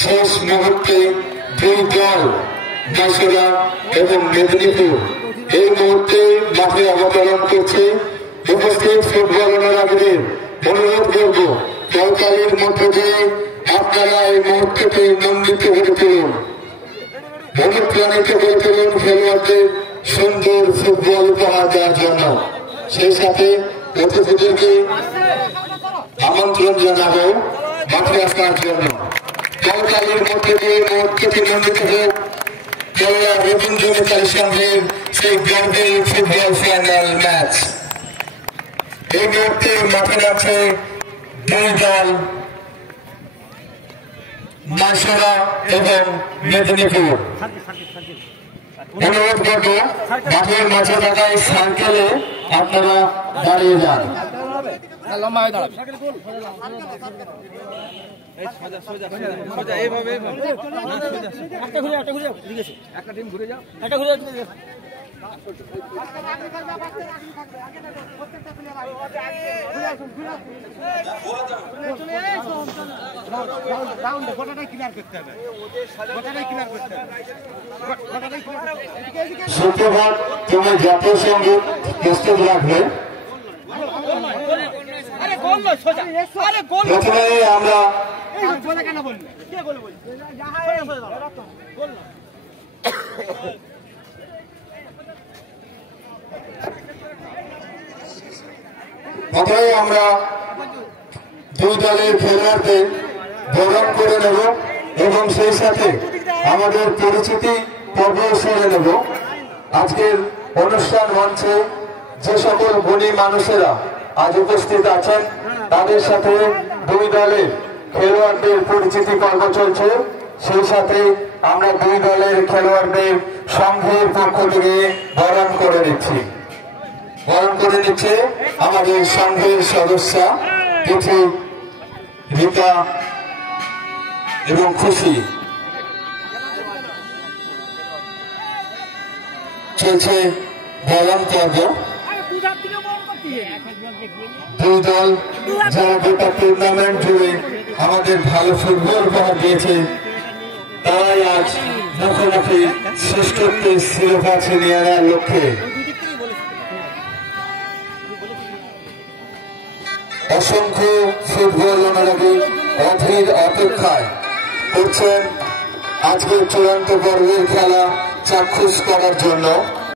শেষ মুহূর্তে দুই দল বাঁশরা এবং মেদিনীপুর এই মুহূর্তে মাঠে অবতরণ করছে। উপস্থিত ফুটবল অনুরাগীদের অনুরোধ করব দলকালীর মধ্যে দিয়ে আপনারা এই মুহূর্তকে নন্দিত করে তুলুন, অনুপ্রাণিত করে তুলুন খেলোয়াড়দের সুন্দর ফুটবল উপহার দেওয়ার জন্য। সেই সাথে অতিথিদেরকে আমন্ত্রণ জানাবো মাঠে আসার জন্য। দলকালীর মধ্যে দিয়ে মুহূর্তকে নন্দিত হোক কেরালা রবীন্দ্র নেতার সঙ্গের সেই গর্বের ফুটবল ফাইনাল ম্যাচ। এই মুহূর্তে মাঠে আছে দুই দল বাঁশরা এবং মেদিনীপুর। অনুরোধ করবো মাঠের মাঝে থাকায় সার্কেলে আপনারা দাঁড়িয়ে যান। একটা টিম ঘুরে যাও, একটা ঘুরে যাও। শুক্রবার তুমি জাতীয় সঙ্গীত প্রস্তুত রাখবে। প্রথমে আমরা দুই দলের খেলোয়াড়দের বরণ করে নেব এবং সেই সাথে আমাদের পরিচিতি পর্ব সেরে নেব। আজকের অনুষ্ঠান মঞ্চে যে সকল গুণী মানুষেরা আজ উপস্থিত আছেন তাদের সাথে দুই দলের খেলোয়াড়দের পরিচিতি পর্ব চলছে। সেই সাথে আমরা দুই দলের খেলোয়াড়দের সংঘের পক্ষ থেকে বরণ করে নিচ্ছে আমাদের সংঘের সদস্যা তিথি, রীতা এবং খুশি। চলছে বরণ পর্ব। দুই দল যারা গোটা টুর্নামেন্ট জুড়ে আমাদের ভালো ফুটবল উপহার দিয়েছে তারাই আজ মুখোমুখি শ্রেষ্ঠত্বের শিরোপা ছিনিয়ে নেওয়ার লক্ষ্যে অসংখ্য ফুটবল অনুরাগী অধীর অপেক্ষায় করছেন আজকের চূড়ান্ত পর্বের খেলা চাক্ষুষ করার জন্য।